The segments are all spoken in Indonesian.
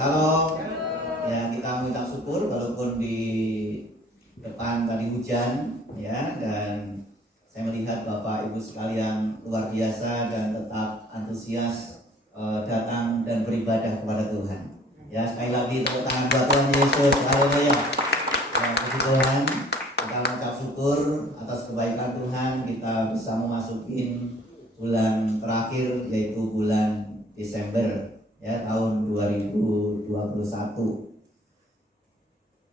Shalom. Ya, kita mengucap syukur walaupun di depan tadi hujan ya, dan saya melihat Bapak Ibu sekalian luar biasa dan tetap antusias datang dan beribadah kepada Tuhan. Ya, sekali lagi tepuk tangan buat Tuhan Yesus. Haleluya. Ya, puji Tuhan, kita mengucap syukur atas kebaikan Tuhan. Kita bisa memasuki bulan terakhir yaitu bulan Desember ya, tahun 2021.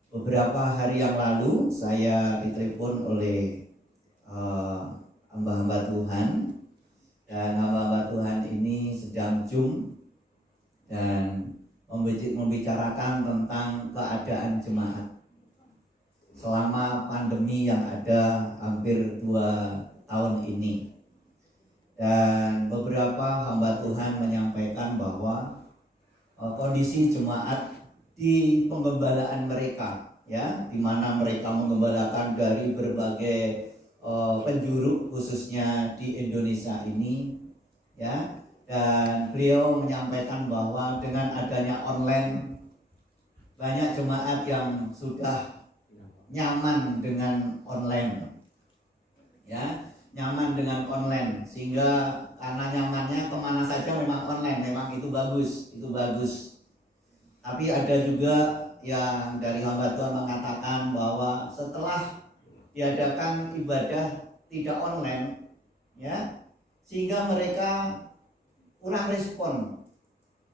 Beberapa hari yang lalu saya ditelepon oleh hamba-hamba Tuhan, dan hamba-hamba Tuhan ini sedang Zoom dan membicarakan tentang keadaan jemaat selama pandemi yang ada hampir 2 tahun ini. Dan beberapa hamba Tuhan menyampaikan bahwa kondisi jemaat di penggembalaan mereka, ya, di mana mereka menggembalakan dari berbagai penjuru khususnya di Indonesia ini, ya. Dan beliau menyampaikan bahwa dengan adanya online, banyak jemaat yang sudah nyaman dengan online, ya, nyaman dengan online, sehingga karena nyamannya kemana saja memang online, memang itu bagus. Tapi ada juga yang dari hamba Tuhan mengatakan bahwa setelah diadakan ibadah tidak online, ya, sehingga mereka kurang respon.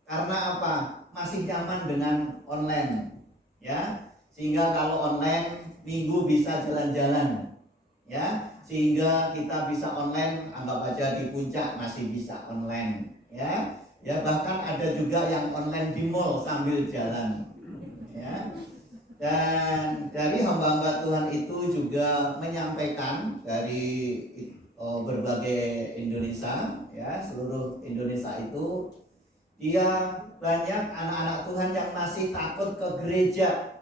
Karena apa? Masih nyaman dengan online, ya. Sehingga kalau online minggu bisa jalan-jalan, ya, sehingga kita bisa online, anggap aja di puncak masih bisa online, ya. Ya, bahkan ada juga yang online di mall sambil jalan, ya. Dan dari hamba-hamba Tuhan itu juga menyampaikan dari berbagai Indonesia, ya, seluruh Indonesia itu, dia banyak anak-anak Tuhan yang masih takut ke gereja,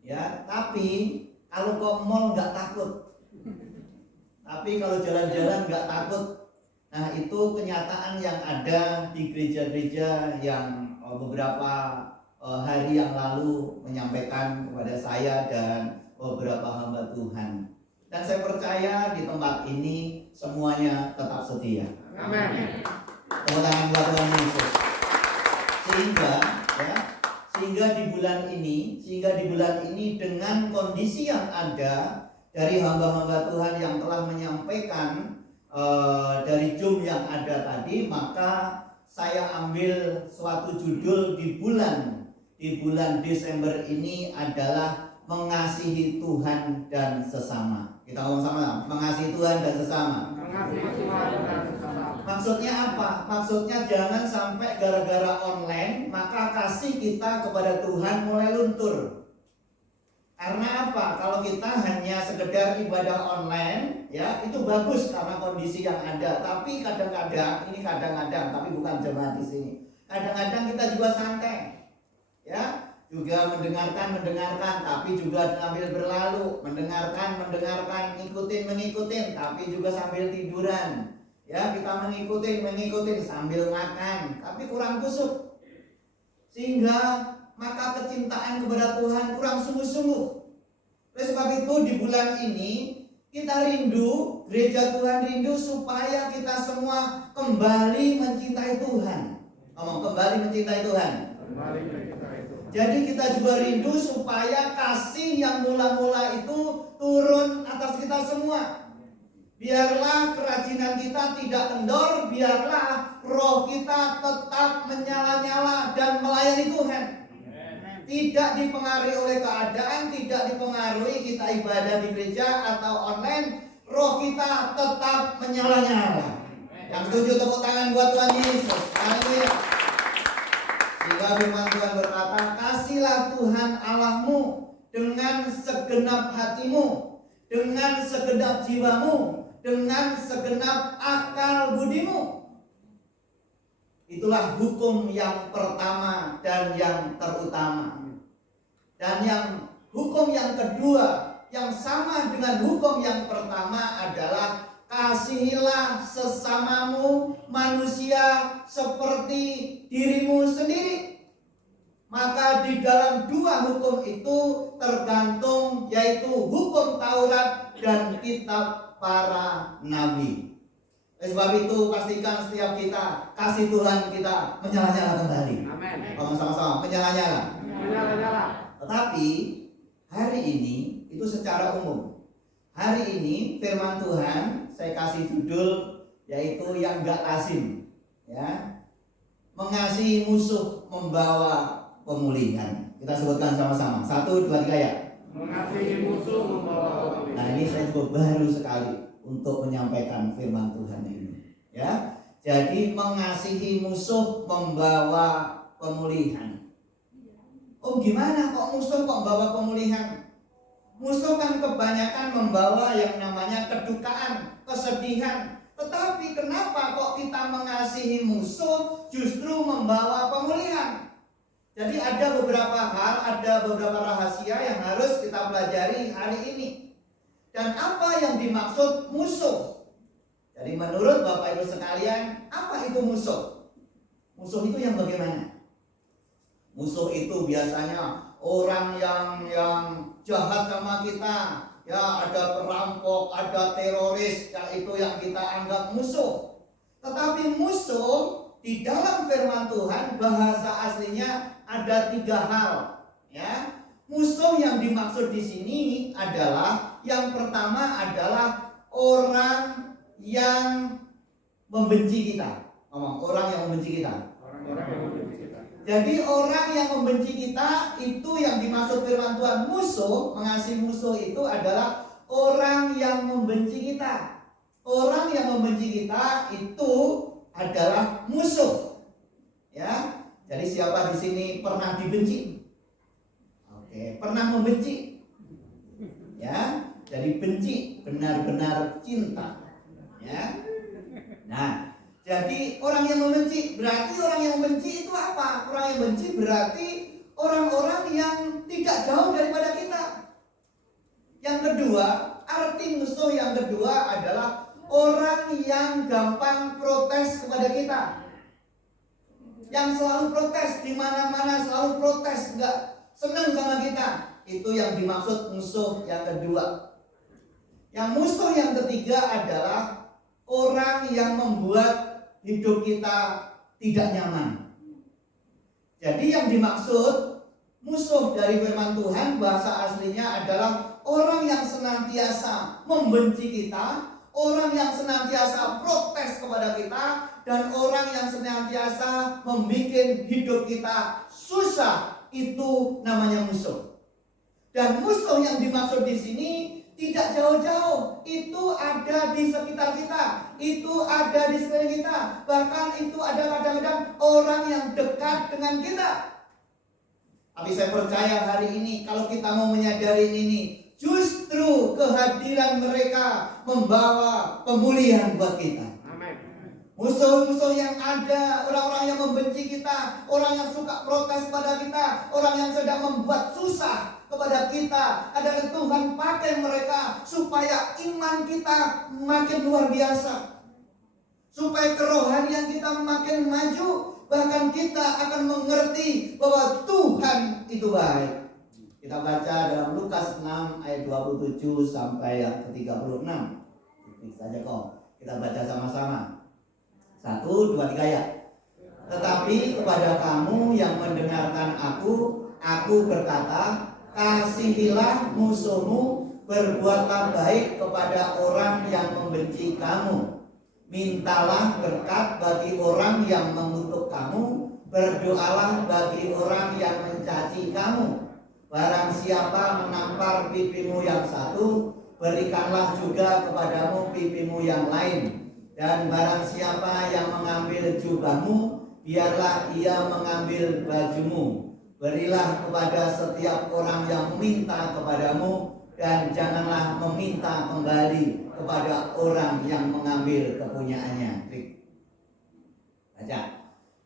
ya. Tapi kalau ke mall nggak takut, tapi kalau jalan-jalan nggak takut. Nah, itu kenyataan yang ada di gereja-gereja yang beberapa hari yang lalu menyampaikan kepada saya dan beberapa hamba Tuhan. Dan saya percaya di tempat ini semuanya tetap setia. Amin. Tepuk tangan buat Tuhan Yesus. Sehingga di bulan ini dengan kondisi yang ada dari hamba-hamba Tuhan yang telah menyampaikan dari Zoom yang ada tadi, maka saya ambil suatu judul di bulan Desember ini adalah mengasihi Tuhan dan sesama. Kita ngomong sama, mengasihi Tuhan dan sesama. Maksudnya apa? Maksudnya jangan sampai gara-gara online maka kasih kita kepada Tuhan mulai luntur. Karena apa? Kalau kita hanya sekedar ibadah online, ya, itu bagus karena kondisi yang ada. Tapi kadang-kadang, tapi bukan jemaat di sini. Kadang-kadang kita juga santai, ya, juga mendengarkan, tapi juga sambil berlalu, mendengarkan, ngikutin, tapi juga sambil tiduran, ya, kita mengikutin sambil makan, tapi kurang kusuk, sehingga maka kecintaan kepada Tuhan kurang sungguh-sungguh. Oleh sebab itu di bulan ini kita rindu, gereja Tuhan rindu supaya kita semua kembali mencintai Tuhan. Kembali mencintai Tuhan. Jadi kita juga rindu supaya kasih yang mula-mula itu turun atas kita semua. Biarlah kerajinan kita tidak kendor, biarlah roh kita tetap menyala-nyala dan melayani Tuhan. Tidak dipengaruhi oleh keadaan, tidak dipengaruhi kita ibadah di gereja atau online, roh kita tetap menyala-nyala. Yang setuju tepuk tangan buat Tuhan Yesus. Haleluya. Sehingga firman Tuhan berkata, kasihlah Tuhan Allahmu dengan segenap hatimu, dengan segenap jiwamu, dengan segenap akal budimu. Itulah hukum yang pertama dan yang terutama. Dan hukum yang kedua yang sama dengan hukum yang pertama adalah kasihilah sesamamu manusia seperti dirimu sendiri. di dalam dua hukum itu tergantung, yaitu hukum Taurat dan kitab para nabi. Sebab itu pastikan setiap kita kasih Tuhan kita menyala-nyala kembali. Amin. Ngomong sama-sama, menyala-nyala. Menyala-nyala. Tetapi hari ini itu secara umum. Hari ini firman Tuhan saya kasih judul yaitu yang gak lazim, ya. Mengasihi musuh membawa pemulihan. Kita sebutkan sama-sama. 1, 2, 3 ya. Mengasihi musuh membawa pemulihan. Nah, ini saya juga baru sekali untuk menyampaikan firman Tuhan ini, ya. Jadi mengasihi musuh membawa pemulihan. Oh, gimana kok musuh kok membawa pemulihan? Musuh kan kebanyakan membawa yang namanya kedukaan, kesedihan. Tetapi kenapa kok kita mengasihi musuh justru membawa pemulihan? Jadi ada beberapa hal, ada beberapa rahasia yang harus kita pelajari hari ini. Dan apa yang dimaksud musuh? Jadi menurut Bapak Ibu sekalian, apa itu musuh? Musuh itu yang bagaimana? Musuh itu biasanya orang yang jahat sama kita. Ya, ada perampok, ada teroris, ya itu yang kita anggap musuh. Tetapi musuh di dalam firman Tuhan bahasa aslinya ada 3 hal, ya. Musuh yang dimaksud di sini adalah yang pertama adalah orang yang membenci kita. Ngomong, orang yang membenci kita. Orang yang membenci kita. Jadi orang yang membenci kita itu yang dimaksud firman Tuhan musuh, mengasihi musuh itu adalah orang yang membenci kita. Orang yang membenci kita itu adalah musuh. Ya. Jadi siapa di sini pernah dibenci? Oke, pernah membenci. Ya. Jadi benci, benar-benar cinta. Ya. Nah, jadi orang yang membenci, berarti orang yang membenci itu apa? Orang yang benci berarti orang-orang yang tidak jauh daripada kita. Yang kedua, arti musuh yang kedua adalah orang yang gampang protes kepada kita. Yang selalu protes, di mana-mana selalu protes, enggak senang sama kita. Itu yang dimaksud musuh yang kedua. Yang musuh yang ketiga adalah orang yang membuat hidup kita tidak nyaman. Jadi yang dimaksud musuh dari firman Tuhan bahasa aslinya adalah orang yang senantiasa membenci kita, orang yang senantiasa protes kepada kita, dan orang yang senantiasa membuat hidup kita susah. Itu namanya musuh. Dan musuh yang dimaksud di sini tidak jauh-jauh, itu ada di sekitar kita, itu ada di sekeliling kita, bahkan itu ada kadang-kadang orang yang dekat dengan kita. Tapi saya percaya hari ini kalau kita mau menyadari ini, justru kehadiran mereka membawa pemulihan buat kita. Musuh-musuh yang ada, orang-orang yang membenci kita, orang yang suka protes pada kita, orang yang sedang membuat susah kepada kita, adalah Tuhan pakai mereka supaya iman kita makin luar biasa, supaya kerohanian kita makin maju, bahkan kita akan mengerti bahwa Tuhan itu baik. Kita baca dalam Lukas 6 ayat 27 sampai yang ke-36. Tipis saja kok. Kita baca sama-sama. 1, 2, 3 ya. Tetapi kepada kamu yang mendengarkan aku berkata, kasihilah musuhmu, berbuatlah baik kepada orang yang membenci kamu, mintalah berkat bagi orang yang mengutuk kamu, berdoalah bagi orang yang mencaci kamu. Barang siapa menampar pipimu yang satu, berikanlah juga kepadamu pipimu yang lain. Dan barang siapa yang mengambil jubahmu, biarlah ia mengambil bajumu. Berilah kepada setiap orang yang meminta kepadamu, dan janganlah meminta kembali kepada orang yang mengambil kepunyaannya. Baca.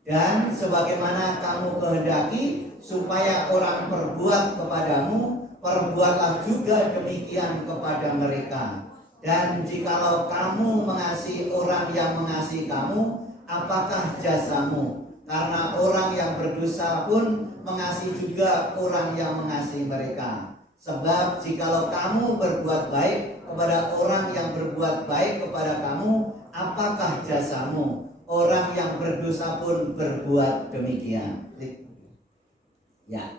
Dan sebagaimana kamu kehendaki supaya orang perbuat kepadamu, perbuatlah juga demikian kepada mereka. Dan jikalau kamu mengasihi orang yang mengasihi kamu, apakah jasamu? Karena orang yang berdosa pun mengasihi juga orang yang mengasihi mereka. Sebab jikalau kamu berbuat baik kepada orang yang berbuat baik kepada kamu, apakah jasamu? Orang yang berdosa pun berbuat demikian. Ya.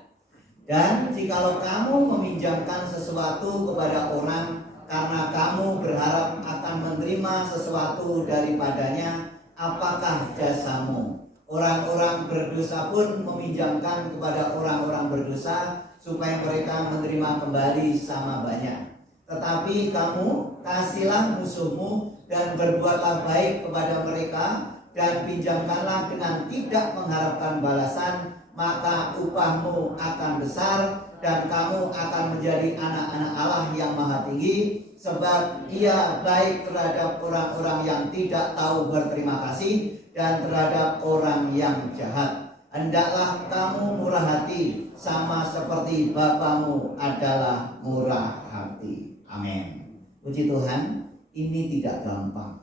Dan jikalau kamu meminjamkan sesuatu kepada orang karena kamu berharap akan menerima sesuatu daripadanya, apakah jasamu? Orang-orang berdosa pun meminjamkan kepada orang-orang berdosa supaya mereka menerima kembali sama banyak. Tetapi kamu kasihlah musuhmu dan berbuatlah baik kepada mereka, dan pinjamkanlah dengan tidak mengharapkan balasan, maka upahmu akan besar dan kamu akan menjadi anak-anak Allah yang Maha Tinggi, sebab Ia baik terhadap orang-orang yang tidak tahu berterima kasih dan terhadap orang yang jahat. Hendaklah kamu murah hati sama seperti Bapamu adalah murah hati. Amin. Puji Tuhan, ini tidak gampang.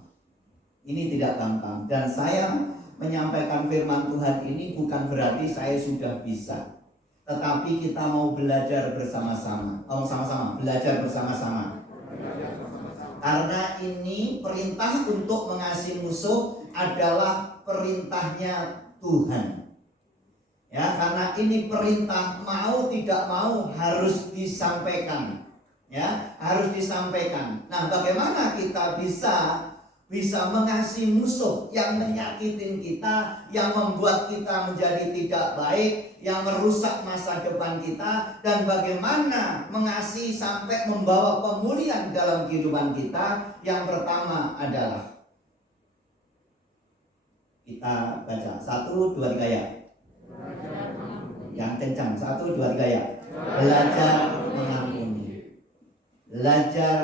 Ini tidak gampang, dan saya menyampaikan firman Tuhan ini bukan berarti saya sudah bisa, tetapi kita mau belajar bersama-sama. Sama-sama belajar bersama-sama. Karena ini perintah untuk mengasihi musuh adalah perintahnya Tuhan. Ya, karena ini perintah, mau tidak mau harus disampaikan. Ya, harus disampaikan. Nah, bagaimana kita bisa mengasihi musuh yang menyakitin kita, yang membuat kita menjadi tidak baik, yang merusak masa depan kita, dan bagaimana mengasihi sampai membawa pemulihan dalam kehidupan kita? Yang pertama adalah kita baca 1, 2, 3 ya. Yang kencang 1, 2, 3 ya. Belajar mengampuni. Belajar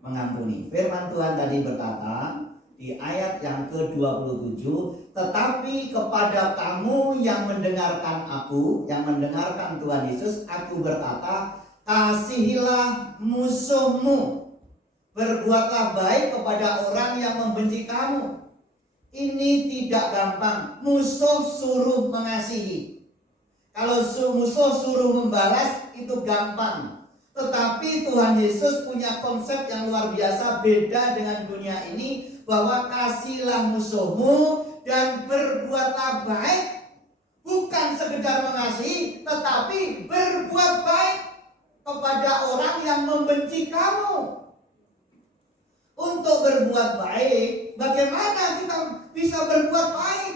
mengampuni. Firman Tuhan tadi berkata di ayat yang ke-27, tetapi kepada kamu yang mendengarkan aku, yang mendengarkan Tuhan Yesus, aku berkata, kasihilah musuhmu, berbuatlah baik kepada orang yang membenci kamu. Ini tidak gampang. Musuh suruh mengasihi. Kalau musuh suruh membalas itu gampang. Tetapi Tuhan Yesus punya konsep yang luar biasa, beda dengan dunia ini, bahwa kasihlah musuhmu dan berbuatlah baik. Bukan sekedar mengasihi, tetapi berbuat baik kepada orang yang membenci kamu. Untuk berbuat baik, bagaimana kita bisa berbuat baik?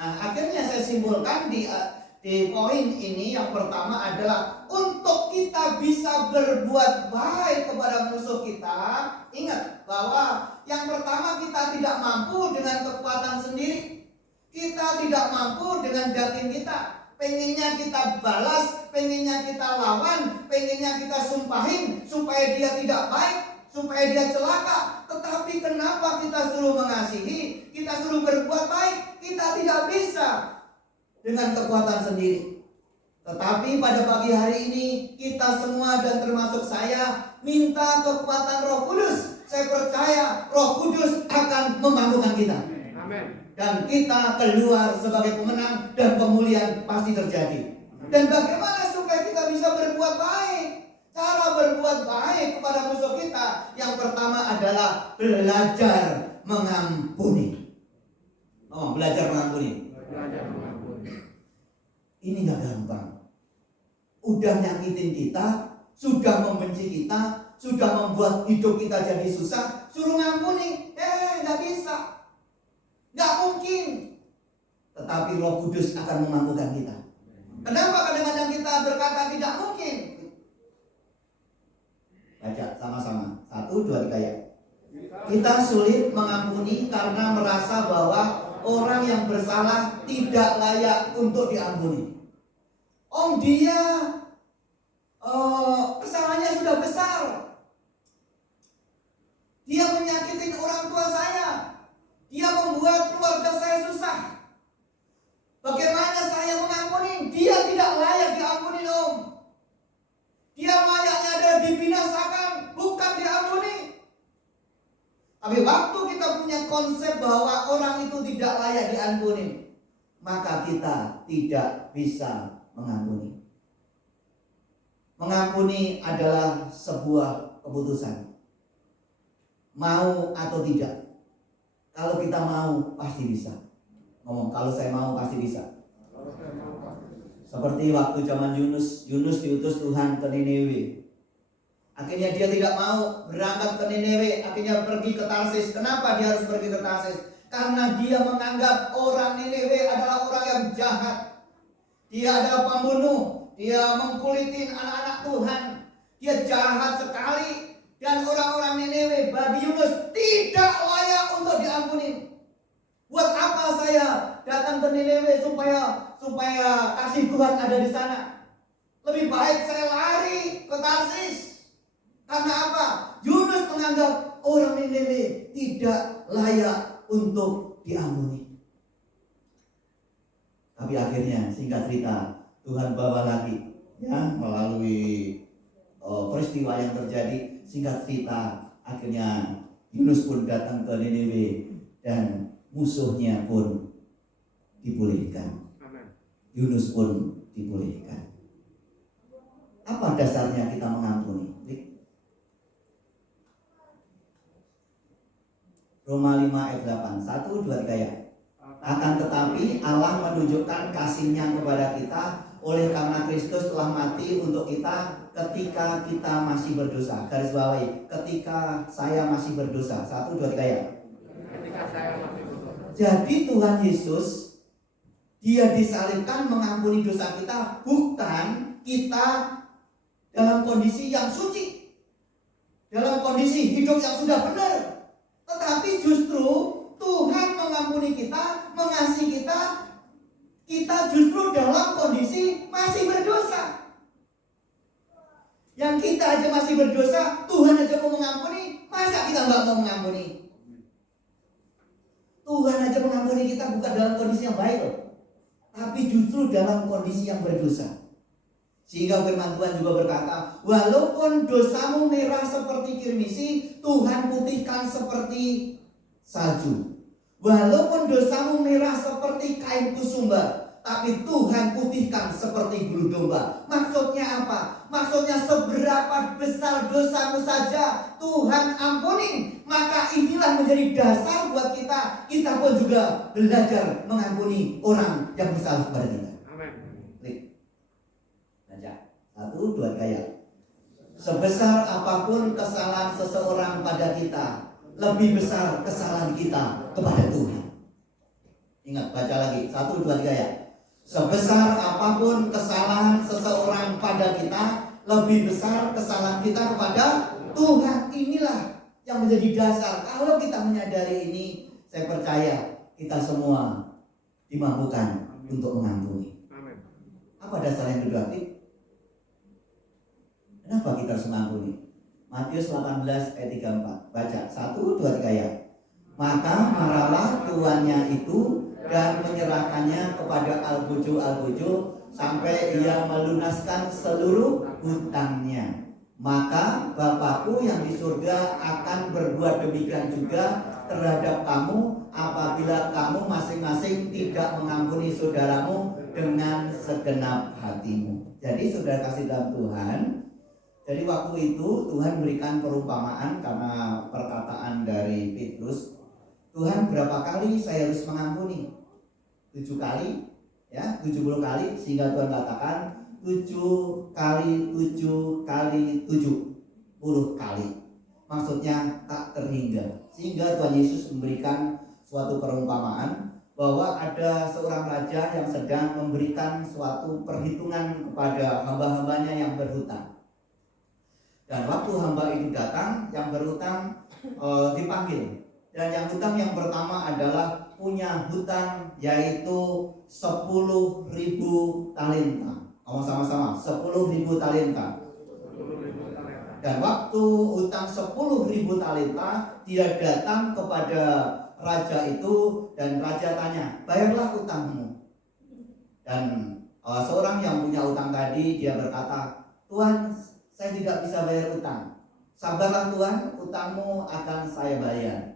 Nah, akhirnya saya simpulkan di poin ini, yang pertama adalah untuk kita bisa berbuat baik kepada musuh kita, ingat bahwa yang pertama kita tidak mampu dengan kekuatan sendiri. Kita tidak mampu dengan daging kita. Pengennya kita balas, pengennya kita lawan, pengennya kita sumpahin supaya dia tidak baik, supaya dia celaka. Tetapi kenapa kita suruh mengasihi, kita suruh berbuat baik? Kita tidak bisa dengan kekuatan sendiri. Tetapi pada pagi hari ini kita semua dan termasuk saya minta kekuatan Roh Kudus. Saya percaya Roh Kudus akan memampukan kita. Amin. Dan kita keluar sebagai pemenang dan pemulihan pasti terjadi. Dan bagaimana supaya kita bisa berbuat baik? Cara berbuat baik kepada musuh kita, yang pertama adalah belajar mengampuni. Belajar mengampuni. Ini gak gampang. Udah nyakitin kita, sudah membenci kita, sudah membuat hidup kita jadi susah, suruh ngampuni, gak bisa, gak mungkin. Tetapi Roh Kudus akan memampukan kita. Kenapa kadang-kadang kita berkata tidak mungkin? Baca sama-sama 1, 2, 3 ya. Kita sulit mengampuni karena merasa bahwa orang yang bersalah tidak layak untuk diampuni. Dia kesalahannya sudah besar. Dia menyakitin orang tua saya. Dia membuat keluarga saya susah. Bagaimana saya mengampuni? Dia tidak layak diampuni, Om. Dia layaknya adalah dibinasakan, bukan diampuni. Tapi waktu kita punya konsep bahwa orang itu tidak layak diampuni, maka kita tidak bisa mengampuni. Mengampuni adalah sebuah keputusan. Mau atau tidak. Kalau kita mau, pasti bisa. Ngomong, kalau saya mau, pasti bisa. Seperti waktu zaman Yunus diutus Tuhan ke Niniwe. Akhirnya dia tidak mau berangkat ke Niniwe, akhirnya pergi ke Tarsis. Kenapa dia harus pergi ke Tarsis? Karena dia menganggap orang Niniwe adalah orang yang jahat. Dia adalah pembunuh, dia mengkulitin anak-anak Tuhan. Dia jahat sekali. Dan orang-orang Niniwe bagi Yunus tidak layak untuk diampuni. Buat apa saya datang ke Niniwe supaya kasih Tuhan ada di sana? Lebih baik saya lari ke Tarsis. Karena apa? Yunus menganggap orang Niniwe tidak layak untuk diampuni. Tapi akhirnya singkat cerita Tuhan bawa lagi ya melalui peristiwa yang terjadi. Singkat cerita akhirnya Yunus pun datang ke Niniwe dan musuhnya pun dipulihkan. Yunus pun dipulihkan. Apa dasarnya kita mengampuni? Roma 5 ayat 8. 1, 2, 3 ya. Akan tetapi Allah menunjukkan kasih-Nya kepada kita oleh karena Kristus telah mati untuk kita ketika kita masih berdosa. Garis bawahi, ketika saya masih berdosa. 1, 2, 3 ya. Ketika saya masih berdosa. Jadi Tuhan Yesus Dia disalibkan mengampuni dosa kita, bukan kita dalam kondisi yang suci, dalam kondisi hidup yang sudah benar. Tetapi justru Tuhan mengampuni kita, mengasihi kita, kita justru dalam kondisi masih berdosa. Yang kita aja masih berdosa, Tuhan aja mau mengampuni, masa kita nggak mau mengampuni? Tuhan aja mengampuni kita bukan dalam kondisi yang baik loh, tapi justru dalam kondisi yang berdosa. Sehingga firman Tuhan juga berkata, walaupun dosamu merah seperti kirmisi, Tuhan putihkan seperti salju. Walaupun dosamu merah seperti kain kusumba, tapi Tuhan putihkan seperti bulu domba. Maksudnya apa? Maksudnya seberapa besar dosamu saja Tuhan ampuni. Maka inilah menjadi dasar buat kita. Kita pun juga belajar mengampuni orang yang bersalah kepada kita. Amin. Baca 1, 2, 3 ya. Sebesar apapun kesalahan seseorang pada kita, lebih besar kesalahan kita kepada Tuhan. Ingat, baca lagi 1, 2, 3 ya. Sebesar apapun kesalahan seseorang pada kita, lebih besar kesalahan kita kepada Tuhan. Inilah yang menjadi dasar. Kalau kita menyadari ini, saya percaya kita semua dimampukan untuk mengampuni. Apa dasar yang kedua? Kenapa kita harus mengampuni? Matius 18 ayat 34. Baca 1, 2, 3 ya. Maka marahlah tuannya itu dan menyerahkannya kepada algojo sampai ia melunaskan seluruh hutangnya. Maka Bapakku yang di surga akan berbuat demikian juga terhadap kamu apabila kamu masing-masing tidak mengampuni saudaramu dengan segenap hatimu. Jadi saudara kasih dalam Tuhan, jadi waktu itu Tuhan berikan perumpamaan karena perkataan dari Petrus. Tuhan, berapa kali saya harus mengampuni? 7 kali, ya, 70 kali, sehingga Tuhan katakan 7 kali 7 kali 70 kali. Maksudnya tak terhingga. Sehingga Tuhan Yesus memberikan suatu perumpamaan bahwa ada seorang raja yang sedang memberikan suatu perhitungan kepada hamba-hambanya yang berhutang. Dan waktu hamba itu datang, yang berhutang dipanggil. Dan yang hutang yang pertama adalah punya hutang yaitu 10.000 talenta. Ngomong sama-sama, 10.000 talenta. Dan waktu hutang 10.000 talenta, dia datang kepada raja itu dan raja tanya, bayarlah hutangmu. Dan seorang yang punya hutang tadi, dia berkata, Tuhan, saya tidak bisa bayar hutang. Sabarlah Tuhan, hutangmu akan saya bayar.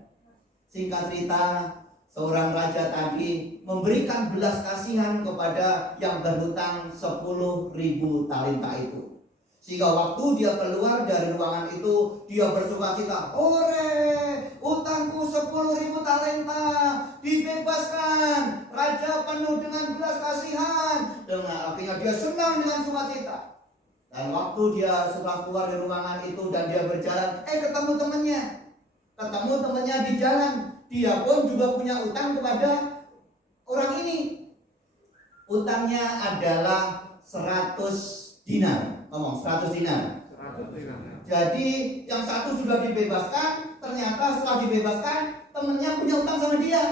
Singkat cerita, seorang raja tadi memberikan belas kasihan kepada yang berhutang 10.000 talenta itu. Sehingga waktu dia keluar dari ruangan itu, dia bersukacita. Ore, utangku 10.000 talenta, dibebaskan. Raja penuh dengan belas kasihan. Dan akhirnya dia senang dengan sukacita. Dan waktu dia setelah keluar dari ruangan itu dan dia berjalan, ketemu temannya di jalan. Dia pun juga punya utang kepada orang ini. Utangnya adalah 100 dinar. Ngomong 100 dinar. Jadi yang satu sudah dibebaskan, ternyata setelah dibebaskan temannya punya utang sama dia.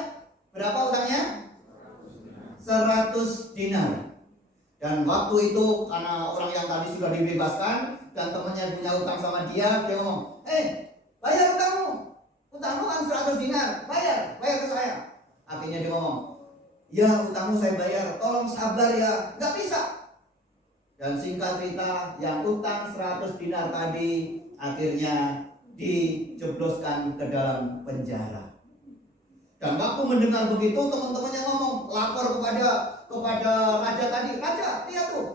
Berapa utangnya? 100 dinar. Dan waktu itu karena orang yang tadi sudah dibebaskan dan temannya punya utang sama dia ngomong, bayar utangmu kan 100 dinar, bayar ke saya. Akhirnya dia ngomong, ya utangmu saya bayar, tolong sabar ya, nggak bisa. Dan singkat cerita, yang utang 100 dinar tadi akhirnya dijebloskan ke dalam penjara. Dan waktu mendengar begitu, teman-temannya ngomong, lapor kepada raja tadi. Raja, lihat tuh,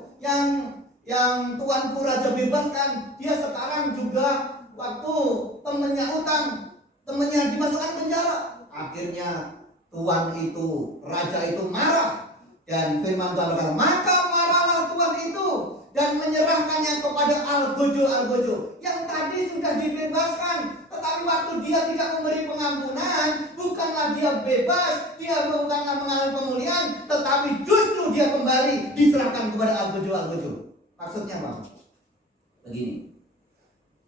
yang tuanku raja bebaskan, dia sekarang juga waktu temannya utang, temannya dimasukkan penjara. Akhirnya tuan itu, raja itu marah. Dan firman Tuhan berkata, maka marahlah tuan itu dan menyerahkannya kepada Algojo yang tadi sudah dibebaskan. Tetapi waktu dia tidak memberi pengampunan, bukanlah dia bebas, dia bukanlah mengalami pemulihan, tetapi justru dia kembali diserahkan kepada Algojo. Maksudnya apa? Begini,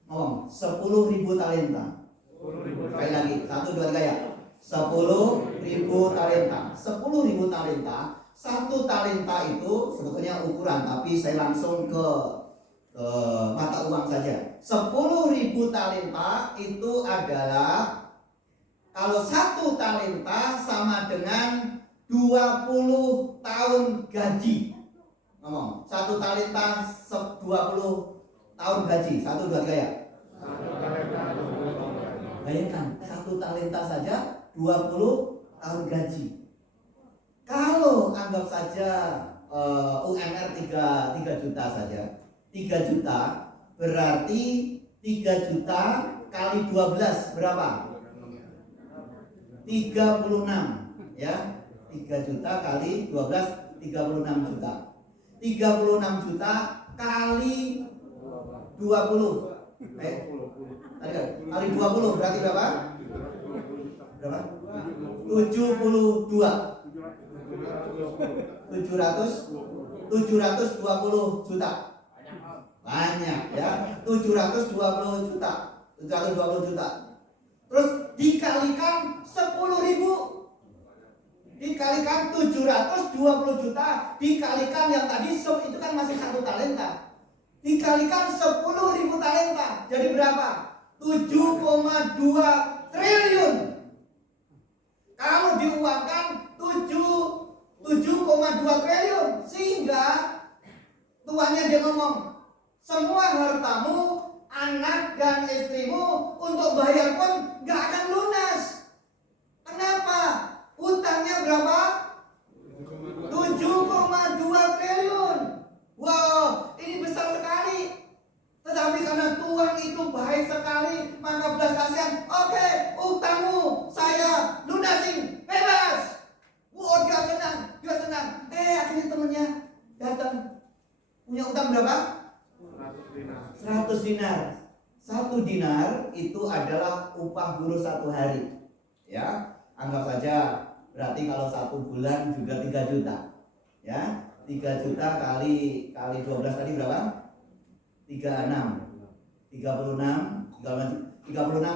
ngomong 10.000 talenta. Sekali lagi, 1, 2, 3 ya. 10.000 talenta. 10.000 talenta. 1 talenta itu sebetulnya ukuran, tapi saya langsung ke mata uang saja. 10.000 talenta itu adalah, kalau 1 talenta sama dengan 20 tahun gaji. Ngomong, 1 talenta 20 tahun gaji. 1, 2, 3 ya. Bayangkan, 1 talenta saja 20 tahun gaji. Kalau anggap saja UMR 3 juta saja, 3 juta berarti 3 juta kali 12 berapa? 36 ya. 3 juta kali 12 36 juta. 36 juta kali 20. Kali 20 berarti berapa? Berapa? 72. 720 juta. Banyak ya. 720 juta. Terus dikalikan 10.000. Dikalikan 720 juta, dikalikan yang tadi itu kan masih 1 talenta. Dikalikan 10.000 talenta. Jadi berapa? 7,2 triliun. Kalau diuangkan 7,2 triliun. Sehingga tuannya dia ngomong, semua hartamu, anak dan istrimu untuk bayar pun gak akan lunas. Kenapa? Utangnya berapa? 7,2 triliun. Wow, ini besar sekali. Tetapi karena Tuhan itu baik sekali, maka belas kasihan. Oke, utangmu saya lunasin, bebas. Wow, dia senang. Akhirnya temennya datang. Punya utang berapa? 100 dinar. 1 dinar itu adalah upah buruh 1 hari. Ya, anggap saja berarti kalau 1 bulan juga 3 juta. Ya, 3 juta kali 12 tadi berapa? 36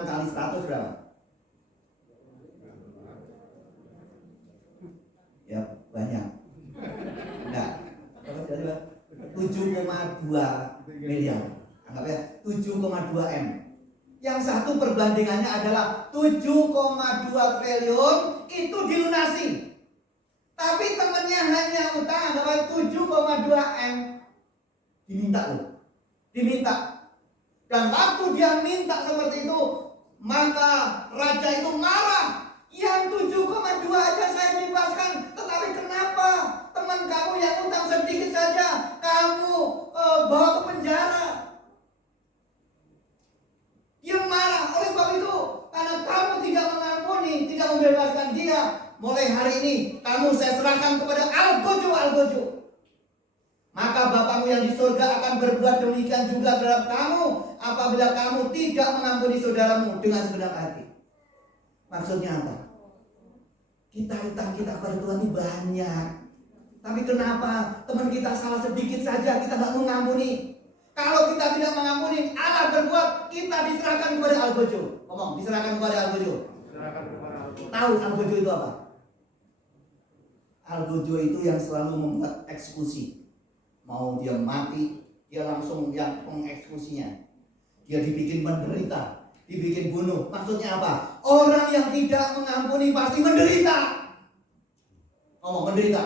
kali 100 berapa? Ya banyak. Enggak. 7,2 miliar. Anggap ya 7,2 M. Yang satu perbandingannya adalah 7,2 triliun itu dilunasi. Tapi temennya hanya utang anggap 7,2 M. Diminta. Dan waktu dia minta seperti itu, maka raja itu marah. Yang 7,2 aja saya bebaskan. Tetapi kenapa teman kamu yang utang sedikit saja kamu bawa ke penjara? Dia marah. Oleh sebab itu, karena kamu tidak mengampuni, tidak membebaskan dia, mulai hari ini kamu saya serahkan kepada Al-Gojo. Maka Bapamu yang di surga akan berbuat demikian juga terhadap kamu apabila kamu tidak mengampuni saudaramu dengan segenap hati. Maksudnya apa? Utang kita kepada Tuhan ini banyak. Tapi kenapa teman kita salah sedikit saja kita tidak mengampuni? Kalau kita tidak mengampuni, Allah berbuat, kita diserahkan kepada Al-Gojo. Ngomong, diserahkan kepada Al-Gojo. Tahu Al-Gojo itu apa? Al-Gojo itu yang selalu membuat eksekusi. Mau dia mati, dia langsung yang mengeksekusinya. Dia dibikin menderita, dibikin bunuh. Maksudnya apa? Orang yang tidak mengampuni pasti menderita. Ngomong, menderita.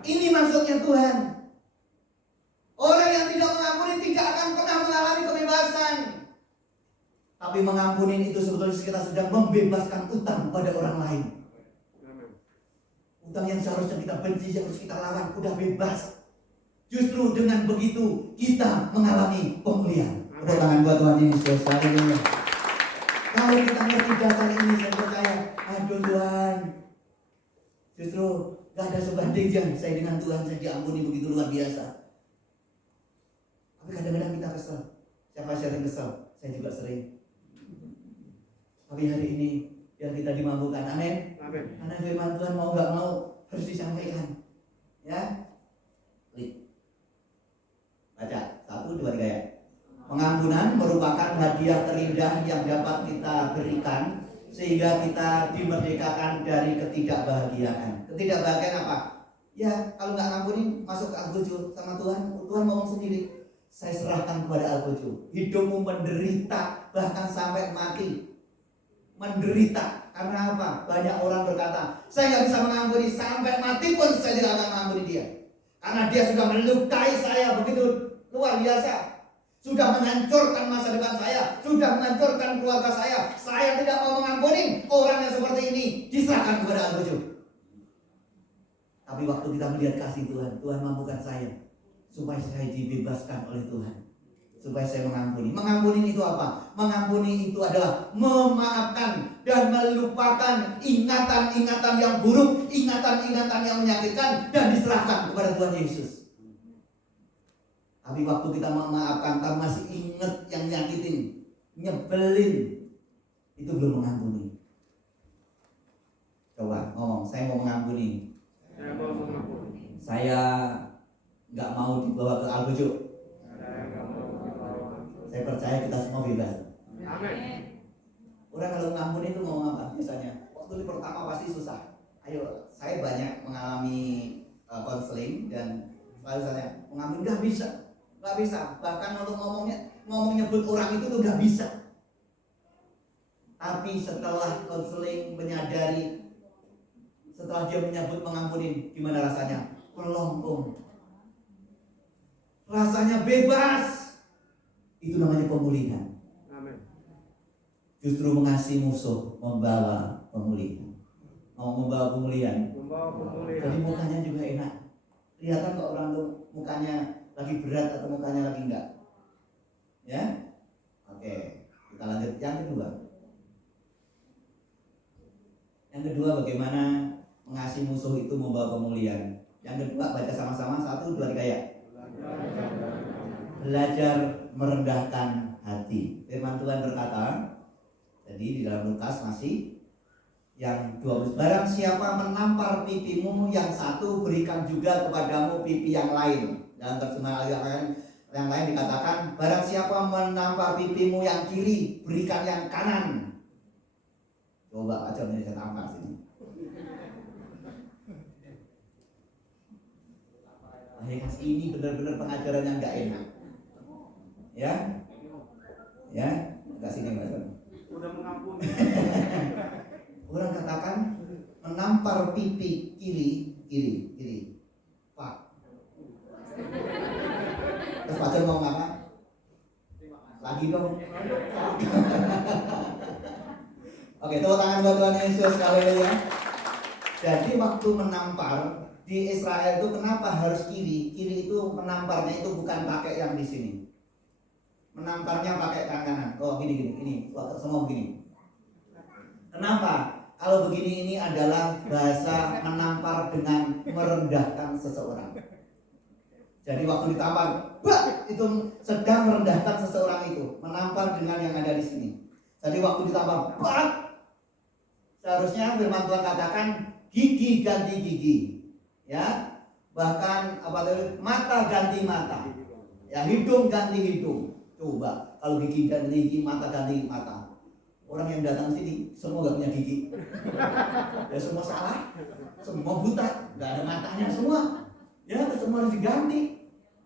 Ini maksudnya Tuhan. Orang yang tidak mengampuni tidak akan pernah mengalami kebebasan. Tapi mengampuni itu sebetulnya kita sedang membebaskan utang pada orang lain. Utang yang seharusnya kita benci, yang harus kita lawan, udah bebas. Justru dengan begitu kita mengalami pemulihan. Tepuk tangan buat Tuhan Yesus. Haleluya. Kalau kita ngerti dasar ini, saya percaya, aduh Tuhan, justru gak ada sebandingnya saya dengan Tuhan, saya diampuni begitu luar biasa. Tapi kadang-kadang kita kesel. Siapa sering kesel? Saya juga sering. Tapi hari ini biar kita dimampukan. Amin. Karena firman Tuhan mau gak mau harus disampaikan. Ya. Baca 1, 2, 3 ya. Pengampunan merupakan hadiah terindah yang dapat kita berikan sehingga kita dimerdekakan dari ketidakbahagiaan. Ketidakbahagiaan apa? Ya, kalau nggak ngampuni masuk ke Al-Gojo sama Tuhan. Tuhan ngomong sendiri. Saya serahkan kepada Al-Gojo. Hidupmu menderita bahkan sampai mati. Menderita karena apa? Banyak orang berkata, saya nggak bisa mengampuni sampai mati pun saya tidak akan mengampuni dia. Karena dia sudah melukai saya begitu luar biasa. Sudah menghancurkan masa depan saya, sudah menghancurkan keluarga saya. Saya tidak mau mengampuni orang yang seperti ini. Diserahkan kepada Al-Gojo. Tapi waktu kita melihat kasih Tuhan, Tuhan mampukan saya supaya saya dibebaskan oleh Tuhan, supaya saya mengampuni. Mengampuni itu apa? Mengampuni itu adalah memaafkan dan melupakan ingatan-ingatan yang buruk, ingatan-ingatan yang menyakitkan, dan diserahkan kepada Tuhan Yesus. Tapi waktu kita memaafkan, kita masih ingat yang nyakitin, nyebelin, itu belum mengampuni. Coba ngomong, saya mau mengampuni. Saya nggak mau dibawa ke Al-Gojo. Saya percaya kita semua bebas. Amin. Orang kalau mengampuni itu ngomong apa? Biasanya waktu itu pertama pasti susah. Ayo, saya banyak mengalami konseling dan selalu saya mengampuni nggak bisa. Bahkan untuk ngomong nyebut orang itu tuh nggak bisa. Tapi setelah konseling menyadari, setelah dia menyebut mengampuni, gimana rasanya? Melempung. Rasanya bebas. Itu namanya pemulihan. Amin. Justru mengasihi musuh membawa pemulihan. Mau membawa pemulihan. Jadi mukanya juga enak. Kelihatan kok orang tuh mukanya lagi berat atau mukanya lagi enggak. Ya? Oke, kita lanjut yang kedua. Yang kedua, bagaimana mengasihi musuh itu membawa pemulihan. Yang kedua, baca sama-sama 1, 2, 3 ya. Belajar merendahkan hati. Firman Tuhan berkata, jadi di dalam Lukas masih yang 12, barang siapa menampar pipimu yang satu, berikan juga kepadamu pipi yang lain. Dalam terjemahan yang lain dikatakan, barang siapa menampar pipimu yang kiri, berikan yang kanan. Coba aja nih saya tampar sini. Ini benar-benar pengajaran yang nggak enak. Ya, agak sini Mas. Udah mengampuni. Orang katakan menampar pipi kiri. Pak. Terus Pak John mau apa? Lagi dong. Oke, tepuk tangan buat Tuhan Yesus, haleluya. Jadi waktu menampar di Israel itu kenapa harus kiri? Kiri itu menamparnya itu bukan pakai yang di sini. Menamparnya pakai kanan. Oh, gini. Semua begini. Kenapa? Kalau begini ini adalah bahasa menampar dengan merendahkan seseorang. Jadi waktu ditampar, itu sedang merendahkan seseorang itu, menampar dengan yang ada di sini. Jadi waktu ditampar, seharusnya firman Tuhan katakan gigi ganti gigi, ya. Bahkan mata ganti mata, ya, hidung ganti hidung. Coba kalau gigi ganti gigi, mata ganti mata. Orang yang datang sini semua gak punya gigi, ya semua salah, semua buta, gak ada matanya semua, ya semua harus diganti.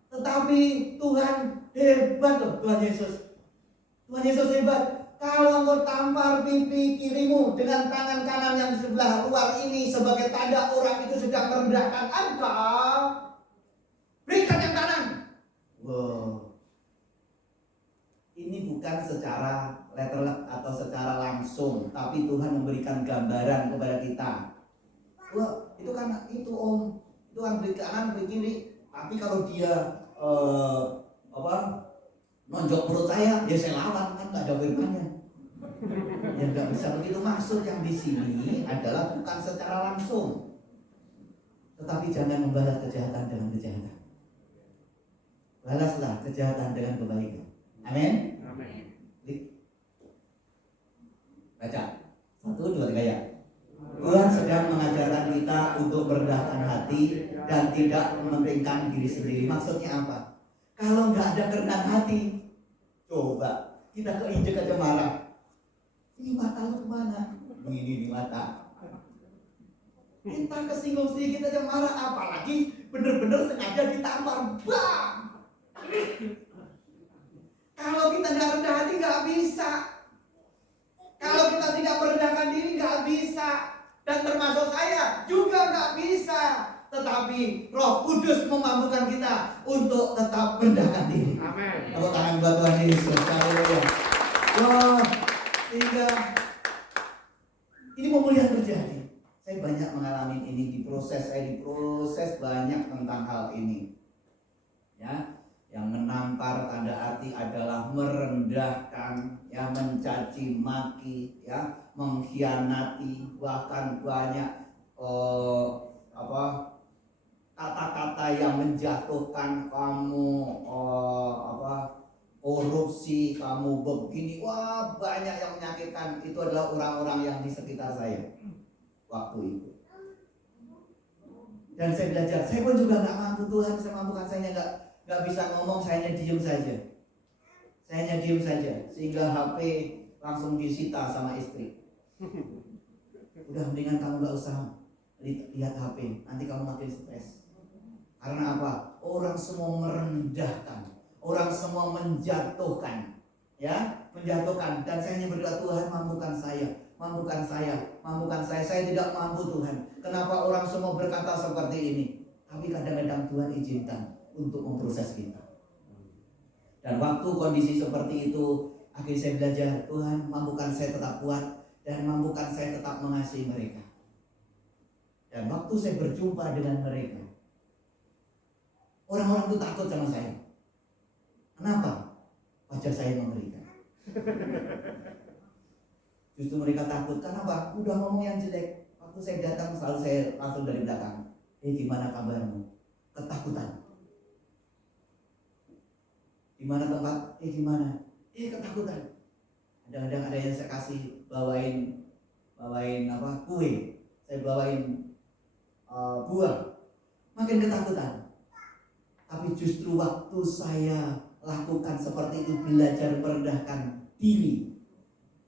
Tetapi Tuhan hebat loh, Tuhan Yesus hebat. Kalau engkau tampar pipi kirimu dengan tangan kanan yang sebelah luar ini sebagai tanda orang itu sedang merendahkan engkau, berikan yang kanan. Wow. Ini bukan secara letterlek atau secara langsung, tapi Tuhan memberikan gambaran kepada kita. Wah, itu kan itu om, itu kan beri kanan, beri kiri. Tapi kalau dia nonjok perut saya, ya saya lawan, kan nggak ada firmannya. Ya nggak bisa begitu. Maksud yang di sini adalah bukan secara langsung, tetapi jangan membalas kejahatan dengan kejahatan. Balaslah kejahatan dengan kebaikan. Amin. Baca 1, 2, 3 ya. Tuhan sedang mengajarkan kita untuk merendahkan hati dan tidak mementingkan diri sendiri. Maksudnya apa? Kalau nggak ada kerendahan hati, coba kita keinjek aja marah. Ini mata lu kemana? Ini di mata. Kita kesinggung sedikit aja marah, apalagi bener-bener sengaja ditampar. Bang! Kalau kita nggak rendah hati nggak bisa. Kalau kita tidak merendahkan diri nggak bisa. Dan termasuk saya juga nggak bisa. Tetapi Roh Kudus memampukan kita untuk tetap merendahkan diri. Amin. Tepuk tangan buat Tuhan Yesus. Haleluya. Wah, sehingga ini pemulihan terjadi. Saya banyak mengalami ini saya diproses banyak tentang hal ini. Ya, yang menampar tanda arti adalah merendahkan, ya, mencaci maki, ya, mengkhianati, bahkan banyak kata-kata yang menjatuhkan kamu, korupsi, kamu begini, wah banyak yang menyakitkan. Itu adalah orang-orang yang di sekitar saya waktu itu. Dan saya belajar, saya pun juga nggak mampu, Tuhan saya mampukan, saya nggak bisa ngomong, saya diem saja, sehingga HP langsung disita sama istri. Udah mendingan kamu nggak usah lihat HP, nanti kamu makin stres. Karena apa? Orang semua merendahkan, orang semua menjatuhkan, ya, menjatuhkan. Dan saya hanya berdoa, Tuhan mampukan saya. Saya tidak mampu, Tuhan. Kenapa orang semua berkata seperti ini? Tapi kadang-kadang Tuhan izinkan untuk memproses kita. Dan waktu kondisi seperti itu, akhirnya saya belajar, Tuhan mampukan saya tetap kuat dan mampukan saya tetap mengasihi mereka. Dan waktu saya berjumpa dengan mereka, orang-orang itu takut sama saya. Kenapa? Wajah saya mengerikan. Justru mereka takut, kenapa? Udah ngomong yang jelek. Waktu saya datang selalu saya langsung dari belakang. Gimana kabarmu? Ketakutan. Gimana tempat? Gimana? Ketakutan. Kadang-kadang ada yang saya kasih bawain kue. Saya bawain buah. Makin ketakutan. Tapi justru waktu saya lakukan seperti itu, belajar merendahkan diri,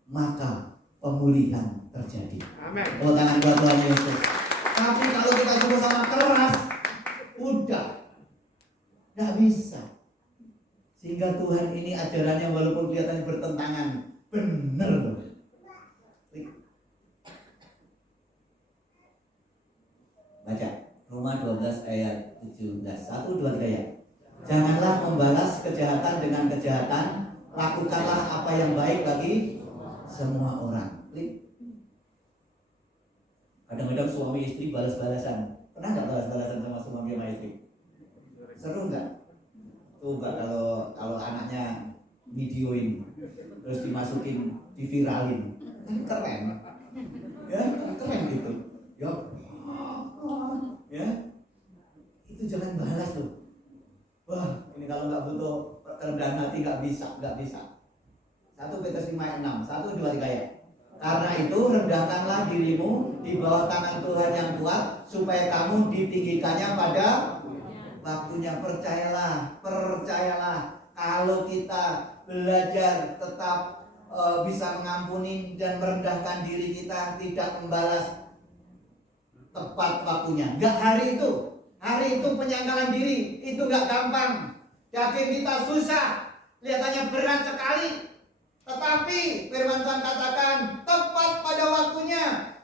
maka pemulihan terjadi. Amin. Oh, tangan buat Tuhan Yesus. Tapi kalau kita coba sama keras, udah nggak bisa. Sehingga Tuhan ini ajarannya walaupun kelihatannya bertentangan, benar loh. Baca Roma 12 ayat 17. 1, 2, 3 ya. Janganlah membalas kejahatan dengan kejahatan, lakukanlah apa yang baik bagi semua orang. Kadang-kadang suami istri balas-balasan. Pernah nggak balas-balasan sama suami sama istri? Seru nggak? Coba kalau anaknya videoin terus dimasukin, diviralin, kan keren, ya keren gitu. Ya, itu jangan balas tuh. Wah, ini kalau nggak butuh kerendahan hati nggak bisa. 1 Petrus 5 ayat 6, 1, 2, 3 ya. Karena itu rendahkanlah dirimu di bawah tangan Tuhan yang kuat, supaya kamu ditinggikannya pada waktunya. Percayalah, kalau kita belajar tetap bisa mengampuni dan merendahkan diri kita, tidak membalas tepat waktunya. Gak hari itu penyangkalan diri itu gak gampang. Daging kita susah, kelihatannya berat sekali. Tetapi firman Tuhan katakan tepat pada waktunya,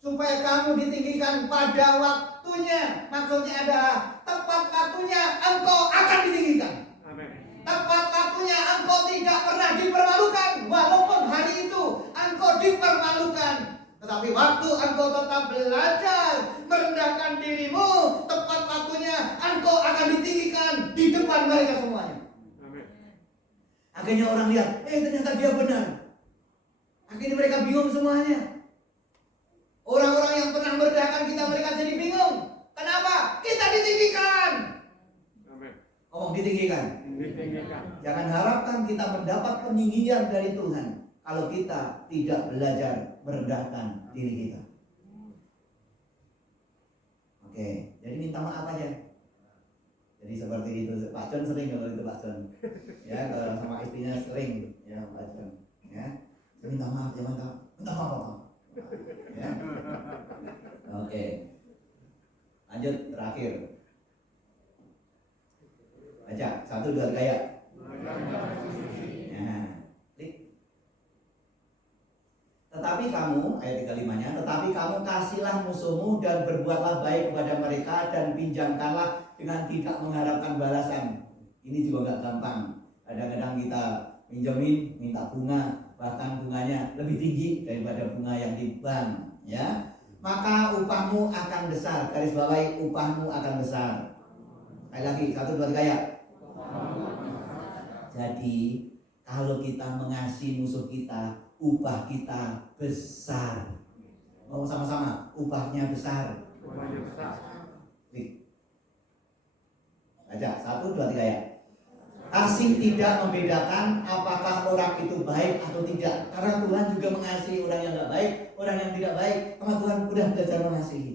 supaya kamu ditinggikan pada waktunya. Maksudnya adalah tepat waktunya engkau akan ditinggikan. Amin. Tepat waktunya engkau tidak pernah dipermalukan. Walaupun hari itu engkau dipermalukan, tetapi waktu engkau tetap belajar merendahkan dirimu, tepat waktunya engkau akan ditinggikan di depan mereka semuanya. Akhirnya orang lihat, ternyata dia benar. Akhirnya mereka bingung semuanya. Orang-orang yang pernah merendahkan kita, mereka jadi bingung. Kenapa? Kita ditinggikan. Ngomong ditinggikan. Jangan harapkan kita mendapat peninggian dari Tuhan kalau kita tidak belajar merendahkan diri kita. Oke, jadi minta maaf aja. Jadi seperti itu, Pak John sering kalau itu Pak John, ya kalau sama istrinya sering, ya Pak John, ya minta maaf, minta maaf, ya. Oke, lanjut terakhir, baca 1, 2, 3 ya. Tetapi kamu, ayat 35-nya, tetapi kamu kasihlah musuhmu dan berbuatlah baik kepada mereka dan pinjamkanlah dengan tidak mengharapkan balasan. Ini juga gak gampang. Kadang-kadang kita pinjamin, minta bunga, bahkan bunganya lebih tinggi daripada bunga yang di bank, ya. Maka upahmu akan besar. Garis bawahi, upahmu akan besar. Lagi 1, 2, 3 ya. Jadi kalau kita mengasihi musuh kita, upah kita besar. Mau sama-sama, upahnya besar. Baca 1, 2, 3 ya. Kasih tidak membedakan apakah orang itu baik atau tidak. Karena Tuhan juga mengasihi orang yang tidak baik, orang yang tidak baik. Karena Tuhan sudah belajar mengasihi.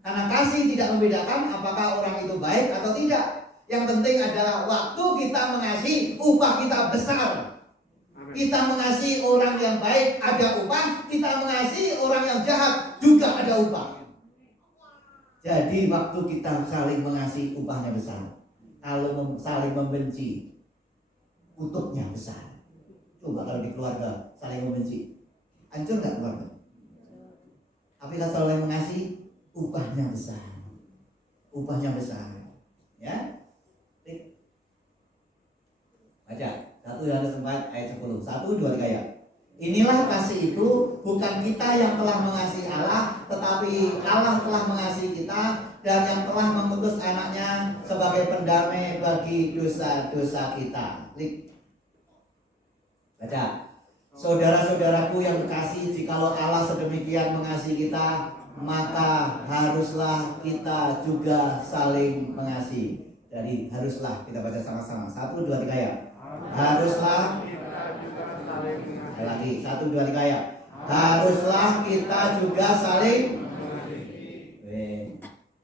Karena kasih tidak membedakan apakah orang itu baik atau tidak. Yang penting adalah waktu kita mengasihi, upah kita besar. Kita mengasihi orang yang baik, ada upah. Kita mengasihi orang yang jahat, juga ada upah. Jadi waktu kita saling mengasihi, upahnya besar. Kalau saling membenci, kutubnya besar. Coba kalau di keluarga saling membenci, hancur nggak keluarga? Tapi kalau saling mengasihi, upahnya besar. Upahnya besar. Ya. Baca 1 Yohanes 4 ayat 10. 1, 2, 3 ya. Inilah kasih itu, bukan kita yang telah mengasihi Allah, tetapi Allah telah mengasihi kita dan yang telah mengutus anaknya sebagai pendamai bagi dosa-dosa kita. Baca. Saudara-saudaraku yang kekasih, jikalau Allah sedemikian mengasihi kita, maka haruslah kita juga saling mengasihi. Jadi haruslah, kita baca sama-sama. 1, 2, 3 ya. Haruslah lagi 1, 2, 3 ya. Haruslah kita juga saling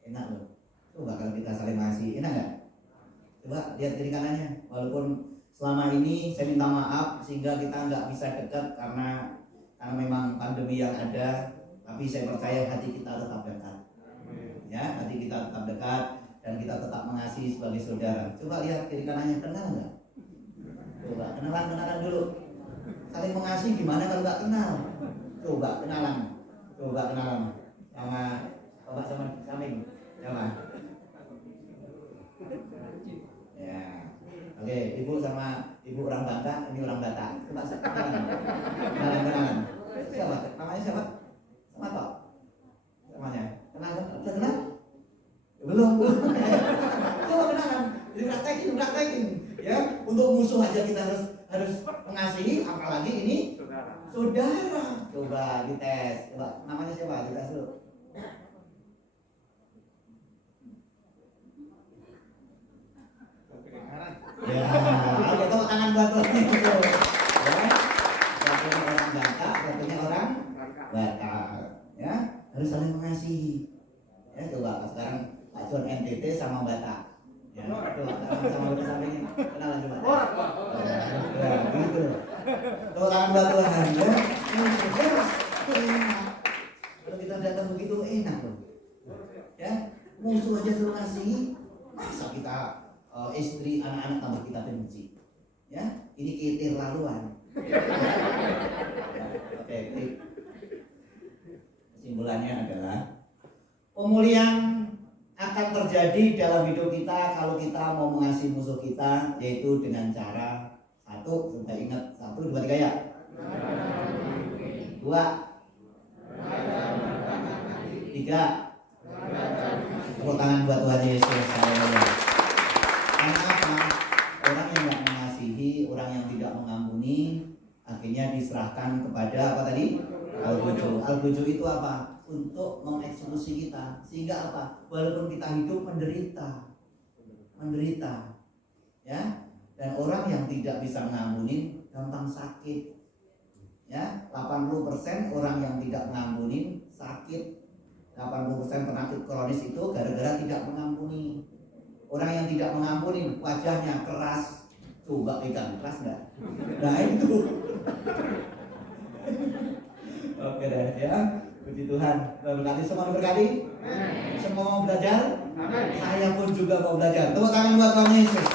enak loh. Coba kalau kita saling mengasihi, enak gak? Coba lihat kiri kanannya. Walaupun selama ini saya minta maaf sehingga kita nggak bisa dekat karena memang pandemi yang ada, tapi saya percaya hati kita tetap dekat. Ya, hati kita tetap dekat dan kita tetap mengasihi sebagai saudara. Coba lihat kiri kanannya, kenal nggak? Coba kenalan dulu. Saling mengasihi gimana kalau nggak kenal? Coba kenalan sama Bapak sama Samin, sama. Ya, oke, Ibu sama Ibu orang Batak, ini orang Batak. Coba kenalan. Siapa? Namanya siapa? Sama toh? Untuk musuh aja kita harus mengasihi, apalagi ini Saudara. saudara. Coba dites. Coba namanya siapa? Dites dulu. Ya, oke, tepuk tangan buat orang itu. Ya, satunya orang Batak, satunya orang Batak. Ya, harus saling mengasihi. Ya, coba sekarang Pak John NTT sama Batak. Ya, coba sama Batak sampingin. Kenalan coba. Ya, gitu. Tepuk tangan buat Tuhan. Ya, enak. Kalau kita datang begitu enak loh. Ya, musuh aja suruh ngasih. Masa kita istri, anak-anak tambah kita benci, ya ini kitir laluan. Oke, kesimpulannya adalah pemulihan akan terjadi dalam hidup kita kalau kita mau mengasihi musuh kita, yaitu dengan cara satu, sudah ingat 1, 2, 3 ya. 2, 3. Tepuk tangan buat Tuhan Yesus. Karena apa? Orang yang tidak mengasihi, orang yang tidak mengampuni, akhirnya diserahkan kepada apa tadi? Al-Buju. Al-Buju itu apa? Untuk mengeksekusi kita. Sehingga apa? Walaupun kita hidup menderita, ya. Dan orang yang tidak bisa mengampuni gampang sakit. Ya, 80% orang yang tidak mengampuni sakit. 80% penyakit kronis itu gara-gara tidak mengampuni. Orang yang tidak mengampuni wajahnya keras. Coba pegang, keras enggak? Nah itu. Oke deh ya. Puji Tuhan. Berkati semua berkati. Semua mau belajar. Saya pun juga mau belajar. Tepuk tangan buat Tuhan Yesus.